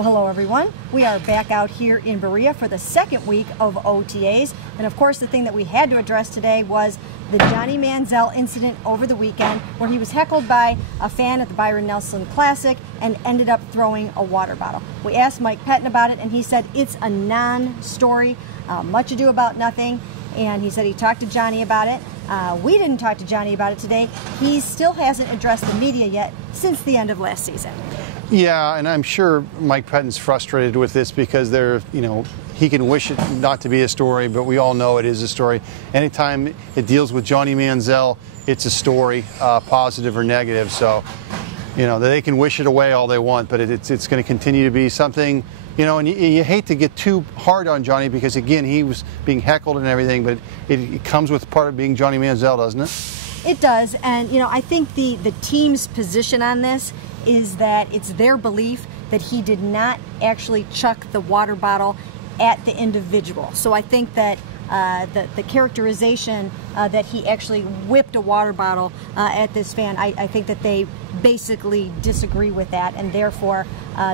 Well, hello everyone. We are back out here in Berea for the second week of OTAs. And of course, the thing that we had to address today was the Johnny Manziel incident over the weekend where he was heckled by a fan at the Byron Nelson Classic and ended up throwing a water bottle. We asked Mike Pettine about it and he said it's a non-story, much ado about nothing. And he said he talked to Johnny about it. We didn't talk to Johnny about it today. He still hasn't addressed the media yet since the end of last season. Yeah, and I'm sure Mike Pettine's frustrated with this because he can wish it not to be a story, but we all know it is a story. Anytime it deals with Johnny Manziel, it's a story, positive or negative. So, they can wish it away all they want, but it's going to continue to be something. And you hate to get too hard on Johnny because, again, he was being heckled and everything, but it comes with part of being Johnny Manziel, doesn't it? It does, and I think the team's position on this is that it's their belief that he did not actually chuck the water bottle at the individual. So I think that the characterization that he actually whipped a water bottle at this fan, I think that they basically disagree with that, and therefore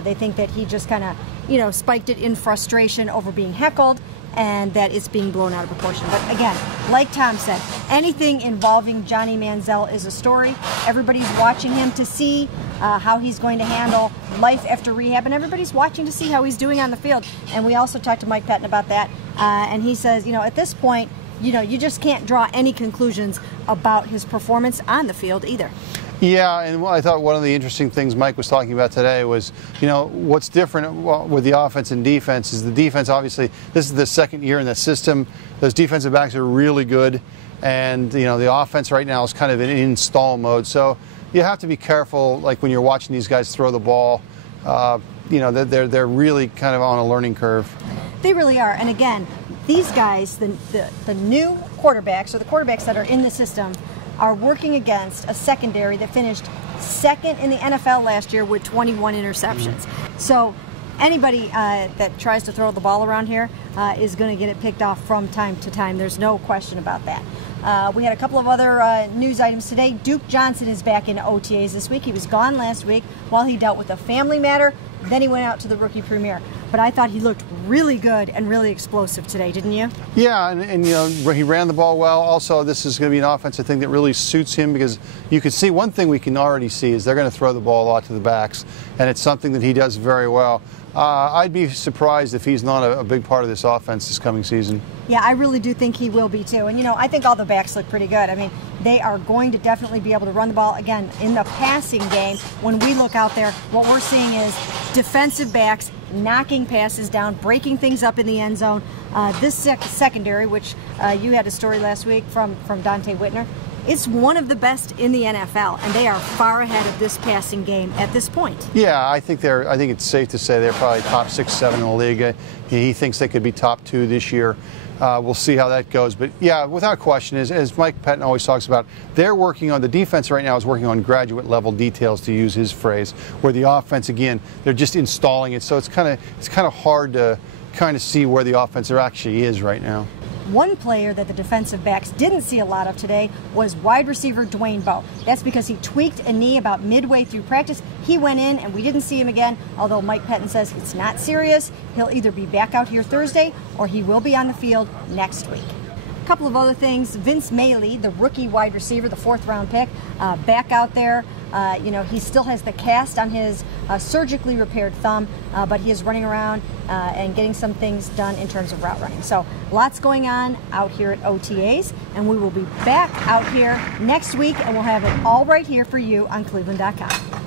they think that he just kind of spiked it in frustration over being heckled and that it's being blown out of proportion. But again, like Tom said, anything involving Johnny Manziel is a story. Everybody's watching him to see how he's going to handle life after rehab, and everybody's watching to see how he's doing on the field. And we also talked to Mike Pettine about that, and he says, at this point, you just can't draw any conclusions about his performance on the field either. Yeah, and I thought one of the interesting things Mike was talking about today was, what's different with the offense and defense is the defense, obviously, this is the second year in the system. Those defensive backs are really good, and, the offense right now is kind of in install mode. So you have to be careful, like when you're watching these guys throw the ball. They're really kind of on a learning curve. They really are. And again, these guys, the new quarterbacks, or the quarterbacks that are in the system, are working against a secondary that finished second in the NFL last year with 21 interceptions. So anybody that tries to throw the ball around here is going to get it picked off from time to time. There's no question about that. We had a couple of other news items today. Duke Johnson is back in OTAs this week. He was gone last week while he dealt with a family matter. Then he went out to the rookie premiere. But I thought he looked really good and really explosive today, didn't you? Yeah, and he ran the ball well. Also, this is going to be an offensive thing that really suits him because you can see one thing we can already see is they're going to throw the ball a lot to the backs, and it's something that he does very well. I'd be surprised if he's not a big part of this offense this coming season. Yeah, I really do think he will be too. And, I think all the backs look pretty good. I mean, they are going to definitely be able to run the ball. Again, in the passing game, when we look out there, what we're seeing is defensive backs knocking passes down, breaking things up in the end zone. This secondary, which you had a story last week from Dante Whitner, it's one of the best in the NFL, and they are far ahead of this passing game at this point. Yeah, I think it's safe to say they're probably top 6, 7 in the league. He thinks they could be top 2 this year. We'll see how that goes. But yeah, without question, as Mike Pettine always talks about, they're working on the defense right now is working on graduate level details, to use his phrase, where the offense, again, they're just installing it. So it's kind of hard to kind of see where the offense actually is right now. One player that the defensive backs didn't see a lot of today was wide receiver Dwayne Bowe. That's because he tweaked a knee about midway through practice. He went in and we didn't see him again, although Mike Pettine says it's not serious. He'll either be back out here Thursday or he will be on the field next week. A couple of other things. Vince Mailey, the rookie wide receiver, the 4th-round pick, back out there. He still has the cast on his surgically repaired thumb, but he is running around and getting some things done in terms of route running. So lots going on out here at OTAs, and we will be back out here next week, and we'll have it all right here for you on cleveland.com.